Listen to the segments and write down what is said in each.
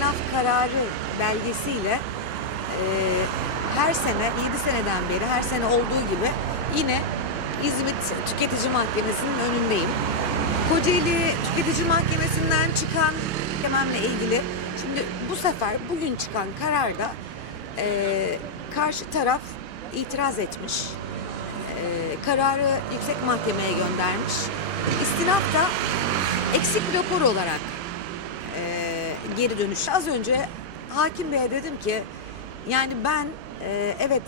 istinaf kararı belgesiyle e, her sene, 7 seneden beri her sene olduğu gibi yine İzmit Tüketici Mahkemesi'nin önündeyim. Kocaeli Tüketici Mahkemesi'nden çıkan mahkememle ilgili şimdi bu sefer bugün çıkan kararda e, karşı taraf itiraz etmiş. E, kararı yüksek mahkemeye göndermiş. İstinaf da eksik rapor olarak geri dönüş. Az önce hakim beye dedim ki yani ben e, evet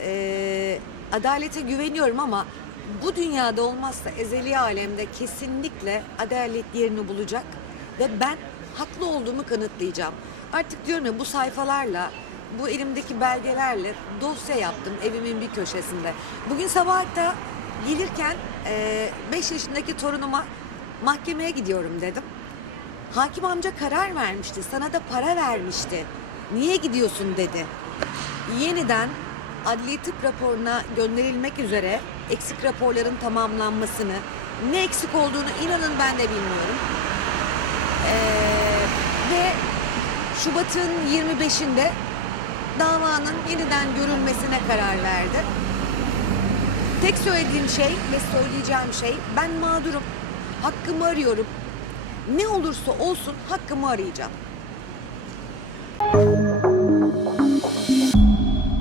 e, adalete güveniyorum ama bu dünyada olmazsa ezeli alemde kesinlikle adalet yerini bulacak ve ben haklı olduğumu kanıtlayacağım. Artık diyorum ya bu sayfalarla bu elimdeki belgelerle dosya yaptım evimin bir köşesinde. Bugün sabah hatta gelirken 5 yaşındaki torunuma mahkemeye gidiyorum dedim. Hakim amca karar vermişti. Sana da para vermişti. Niye gidiyorsun dedi. Yeniden adli tıp raporuna gönderilmek üzere eksik raporların tamamlanmasını, ne eksik olduğunu inanın ben de bilmiyorum. Ee, ve Şubat'ın 25'inde davanın yeniden görülmesine karar verdi. Tek söylediğim şey ve söyleyeceğim şey ben mağdurum. Hakkımı arıyorum. Ne olursa olsun hakkımı arayacağım.